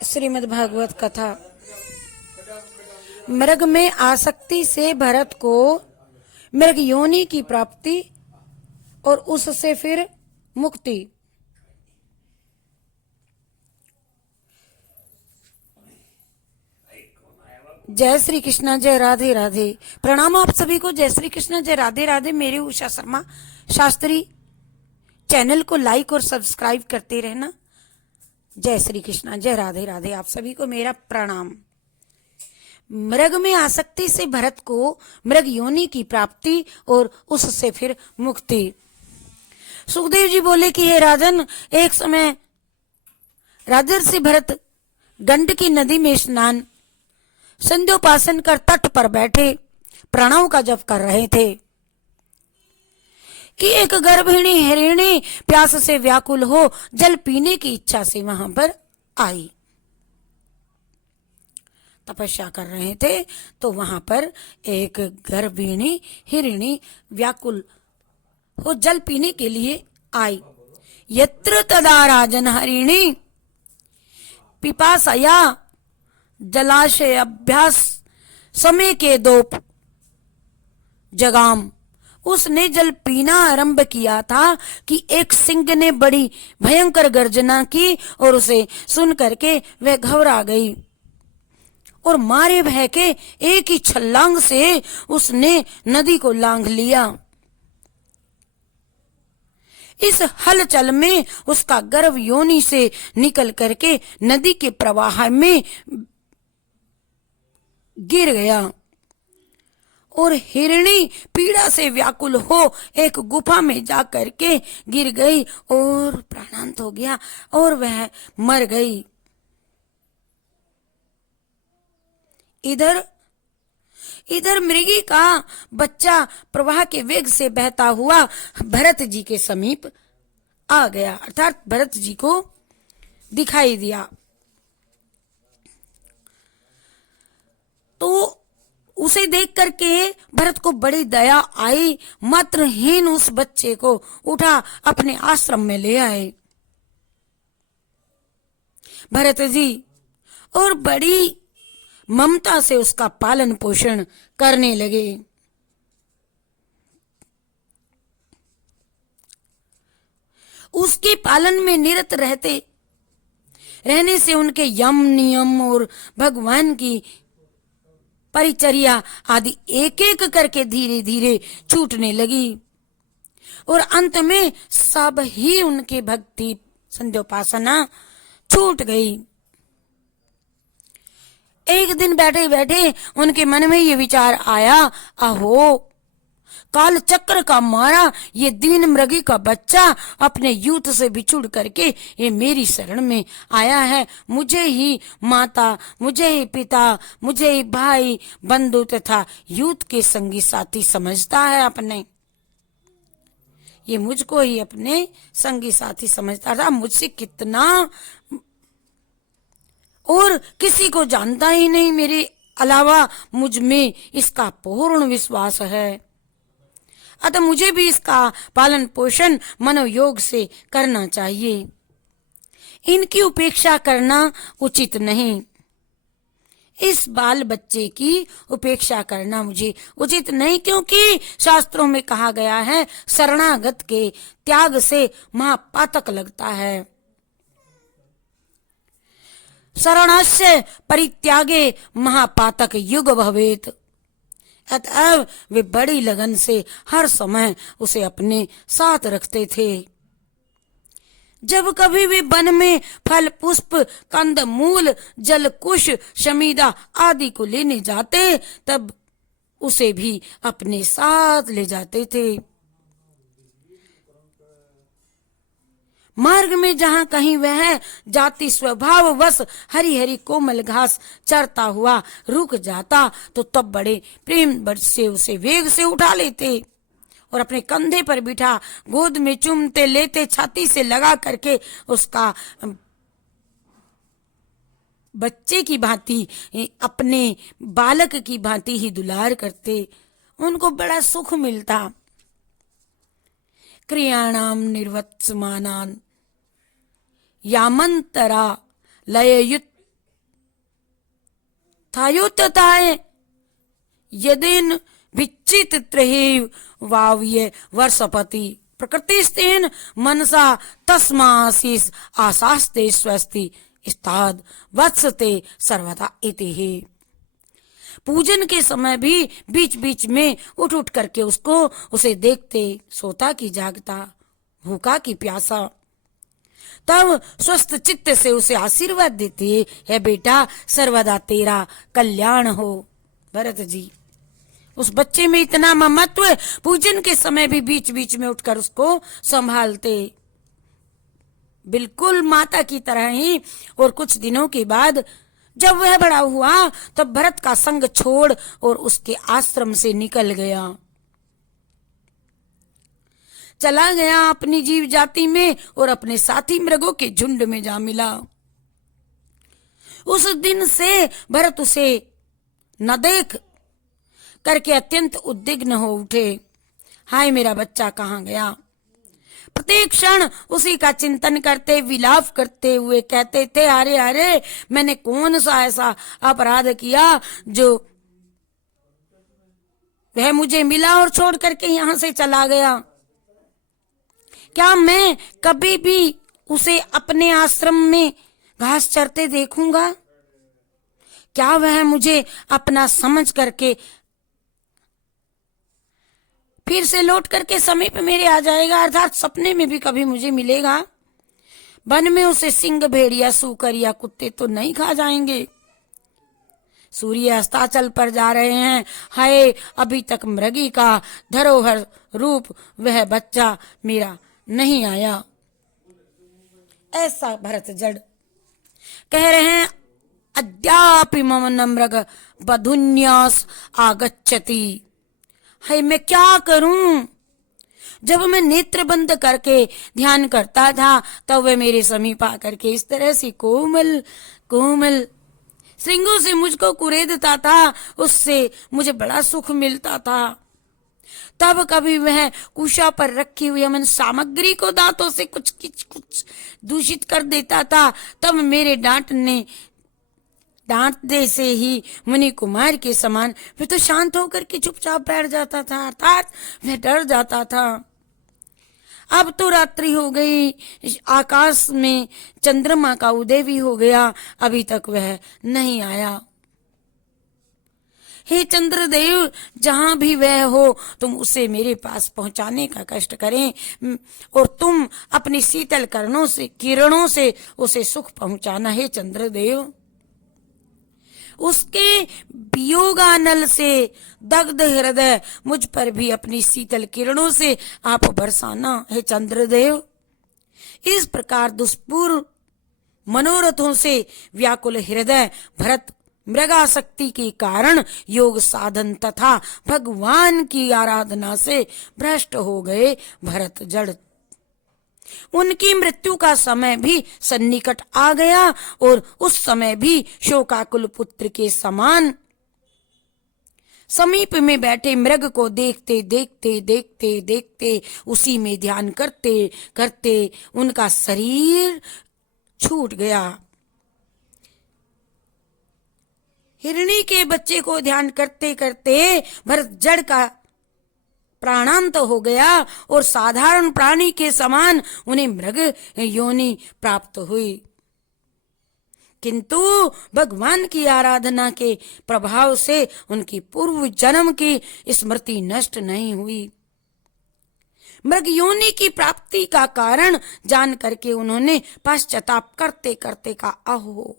श्रीमद् भागवत कथा। मृग में आसक्ति से भरत को मृग योनि की प्राप्ति और उससे फिर मुक्ति। जय श्री कृष्णा, जय राधे राधे। प्रणाम आप सभी को। जय श्री कृष्णा, जय राधे राधे। मेरे उषा शर्मा शास्त्री चैनल को लाइक और सब्सक्राइब करते रहना। जय श्री कृष्णा, जय राधे राधे। आप सभी को मेरा प्रणाम। मृग में आसक्ति से भरत को मृग योनि की प्राप्ति और उससे फिर मुक्ति। सुखदेव जी बोले कि हे राजन, एक समय राजर्षि भरत गंडकी नदी में स्नान संध्योपासन कर तट पर बैठे प्रणव का जप कर रहे थे कि एक गर्भिणी हिरणी प्यास से व्याकुल हो जल पीने की इच्छा से वहां पर आई। तपस्या कर रहे थे तो वहां पर एक गर्भिणी हिरणी व्याकुल हो जल पीने के लिए आई। यत्र तदा राजन हरिणी पिपासया जलाशय अभ्यास समय के दो जगाम। उसने जल पीना आरंभ किया था कि एक सिंह ने बड़ी भयंकर गर्जना की और उसे सुन करके वह घबरा गई और मारे भय के एक ही छलांग से उसने नदी को लांघ लिया। इस हलचल में उसका गर्भ योनि से निकल करके नदी के प्रवाह में गिर गया और हिरणी पीड़ा से व्याकुल हो एक गुफा में जा करके गिर गई और प्राणांत हो गया और वह मर गई। इधर मृगी का बच्चा प्रवाह के वेग से बहता हुआ भरत जी के समीप आ गया, अर्थात भरत जी को दिखाई दिया। तो उसे देख करके भरत को बड़ी दया आई। मातृहीन उस बच्चे को उठा अपने आश्रम में ले आए भरत जी और बड़ी ममता से उसका पालन पोषण करने लगे। उसके पालन में निरत रहने से उनके यम नियम और भगवान की परिचर्या आदि एक एक करके धीरे धीरे छूटने लगी और अंत में सब ही उनके भक्ति संध्योपासना छूट गई। एक दिन बैठे बैठे उनके मन में ये विचार आया, अहो काल चक्र का मारा ये दीन मृगी का बच्चा अपने यूथ से बिछुड़ करके ये मेरी शरण में आया है। मुझे ही माता, मुझे ही पिता, मुझे ही भाई बंधु तथा यूथ के संगी साथी समझता है अपने। ये मुझको ही अपने संगी साथी समझता था, मुझसे कितना और किसी को जानता ही नहीं, मेरे अलावा मुझ में इसका पूर्ण विश्वास है। अतः मुझे भी इसका पालन पोषण मनोयोग से करना चाहिए। इनकी उपेक्षा करना उचित नहीं। इस बाल बच्चे की उपेक्षा करना मुझे उचित नहीं, क्योंकि शास्त्रों में कहा गया है शरणागत के त्याग से महापातक लगता है। शरणस्य परित्यागे महापातक युग भवेत। अतएव वे बड़ी लगन से हर समय उसे अपने साथ रखते थे। जब कभी भी वन में फल पुष्प कंद मूल जल कुश शमीदा आदि को लेने जाते तब उसे भी अपने साथ ले जाते थे। मार्ग में जहां कहीं वह जाति स्वभाव वश हरी हरी कोमल घास चरता हुआ रुक जाता तो तब बड़े प्रेम से उसे वेग से उठा लेते और अपने कंधे पर बिठा गोद में चूमते लेते, छाती से लगा करके उसका बच्चे की भांति, अपने बालक की भांति ही दुलार करते। उनको बड़ा सुख मिलता। क्रियाणाम निर्वत्समानान यामंतरा लययुत स्थायोतताय यदेन विचित्रेव वाव्य वर्षपति प्रकृतिस्तेन मनसा तस्मासीस आसास्ते स्वस्ति स्ताद वत्सते सर्वदा इति ही। पूजन के समय भी बीच बीच में उठ उठ करके उसे देखते, सोता की जागता, भूखा की प्यासा। तब स्वस्थ चित्त से उसे आशीर्वाद देती है, बेटा सर्वदा तेरा कल्याण हो। भरत जी उस बच्चे में इतना ममत्व, पूजन के समय भी बीच बीच में उठकर उसको संभालते, बिल्कुल माता की तरह ही। और कुछ दिनों के बाद जब वह बड़ा हुआ तब भरत का संग छोड़ और उसके आश्रम से निकल गया, चला गया अपनी जीव जाति में और अपने साथी मृगों के झुंड में जा मिला। उस दिन से भरत उसे न देख करके अत्यंत उद्विग्न हो उठे। हाय मेरा बच्चा कहाँ गया। प्रत्येक क्षण उसी का चिंतन करते, विलाप करते हुए कहते थे, अरे अरे मैंने कौन सा ऐसा अपराध किया जो वह मुझे मिला और छोड़ करके यहां से चला गया। क्या मैं कभी भी उसे अपने आश्रम में घास चरते देखूंगा? क्या वह मुझे अपना समझ करके फिर से लौट करके समीप मेरे आ जाएगा, अर्थात सपने में भी कभी मुझे मिलेगा? वन में उसे सिंह, भेड़िया, सूकर या कुत्ते तो नहीं खा जाएंगे। सूर्य अस्ताचल पर जा रहे हैं, हाय अभी तक मृगी का धरोहर रूप वह बच्चा मेरा नहीं आया। ऐसा भरत जड़ कह रहे हैं, अद्यापि मम न मृग बधुन्यास आगच्छति। है मैं क्या करूं? जब मैं नेत्र बंद करके ध्यान करता था तब वह मेरे समीप आकर के इस तरह से कोमल कोमल श्रृंगों से मुझको कुरेदता था, उससे मुझे बड़ा सुख मिलता था। तब कभी वह कुशा पर रखी हुई अमन सामग्री को दांतों से कुछ दूषित कर देता था, तब मेरे डांटने से ही मुनि कुमार के समान वह तो शांत होकर के चुपचाप बैठ जाता था, अर्थात वह डर जाता था। अब तो रात्रि हो गई, आकाश में चंद्रमा का उदय भी हो गया, अभी तक वह नहीं आया। हे चंद्रदेव, जहां भी वह हो तुम उसे मेरे पास पहुंचाने का कष्ट करें और तुम अपनी शीतल किरणों से उसे सुख पहुंचाना। हे चंद्रदेव, उसके वियोगानल से दग्ध हृदय मुझ पर भी अपनी शीतल किरणों से आप बरसाना। हे चंद्रदेव, इस प्रकार दुष्पूर्व मनोरथों से व्याकुल हृदय भरत मृगासक्ति के कारण योग साधन तथा भगवान की आराधना से भ्रष्ट हो गए। भरत जड़ उनकी मृत्यु का समय भी सन्निकट आ गया और उस समय भी शोकाकुल पुत्र के समान समीप में बैठे मृग को देखते देखते देखते देखते उसी में ध्यान करते करते उनका शरीर छूट गया। हिरणी के बच्चे को ध्यान करते करते भरत जड़ का प्राणांत हो गया और साधारण प्राणी के समान उन्हें मृग योनि प्राप्त हुई। किंतु भगवान की आराधना के प्रभाव से उनकी पूर्व जन्म की स्मृति नष्ट नहीं हुई। मृग योनि की प्राप्ति का कारण जान करके उन्होंने पश्चाताप करते करते कहा, अहो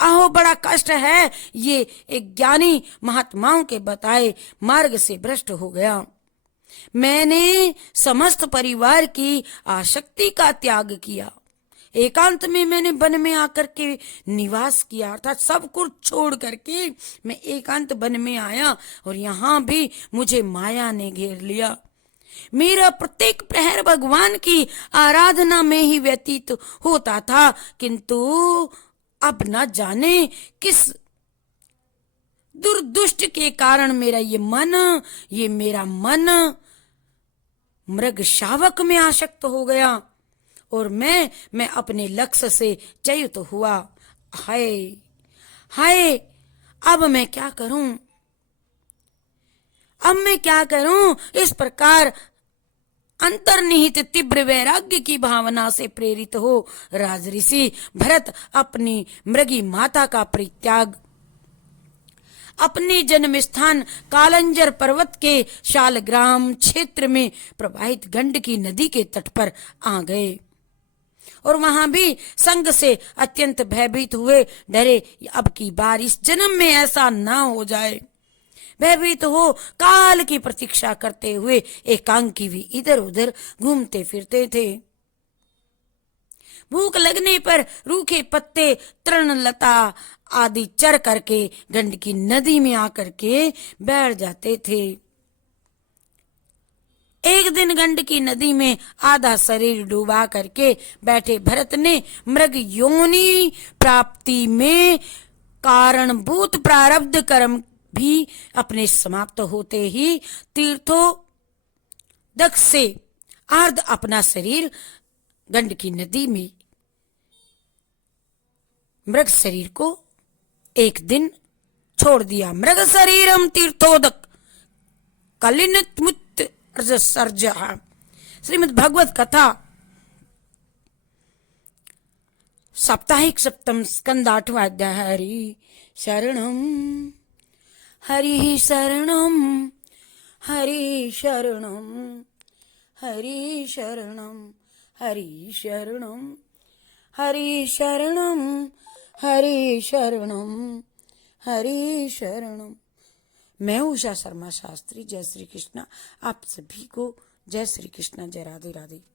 अहो बड़ा कष्ट है, ये एक ज्ञानी महात्माओं के बताए मार्ग से भ्रष्ट हो गया। मैंने समस्त परिवार की आसक्ति का त्याग किया, एकांत में मैंने वन में आकर के निवास किया, अर्थात सब कुछ छोड़ करके मैं एकांत वन में आया और यहाँ भी मुझे माया ने घेर लिया। मेरा प्रत्येक प्रहर भगवान की आराधना में ही व्यतीत होता था, किंतु अब न जाने किस दुर्दुष्ट के कारण मेरा मन मृग शावक में आसक्त हो गया और मैं अपने लक्ष्य से च्युत हुआ। हाय हाय, अब मैं क्या करूं, अब मैं क्या करूं। इस प्रकार अंतर्निहित तीव्र वैराग्य की भावना से प्रेरित हो राजऋषि भरत अपनी मृगी माता का परित्याग अपने जन्म स्थान कालंजर पर्वत के शालग्राम क्षेत्र में प्रवाहित गंडकी नदी के तट पर आ गए और वहां भी संग से अत्यंत भयभीत हुए, डरे अब की बार इस जन्म में ऐसा ना हो जाए। भयभीत हो काल की प्रतीक्षा करते हुए एकांकी भी इधर उधर घूमते फिरते थे। भूख लगने पर रूखे पत्ते तृण लता आदि चर करके गंडकी नदी में आकर के बैठ जाते थे। एक दिन गंडकी नदी में आधा शरीर डूबा करके बैठे भरत ने मृग योनि प्राप्ति में कारणभूत प्रारब्ध कर्म भी अपने समाप्त होते ही तीर्थोदक से अर्ध अपना शरीर गंडकी नदी में मृग शरीर को एक दिन छोड़ दिया। मृग शरीरम तीर्थोदक कलिनत मुक्त सर्जा। श्रीमद् भगवत कथा साप्ताहिक सप्तम स्कंद 8वां अध्याय। हरि शरणम हरि शरणम हरि शरणम हरि शरणम हरि शरणम हरि शरणम हरि शरणम हरि शरणम। मैं उषा शर्मा शास्त्री। जय श्री कृष्णा। आप सभी को जय श्री कृष्णा। जय राधे राधे।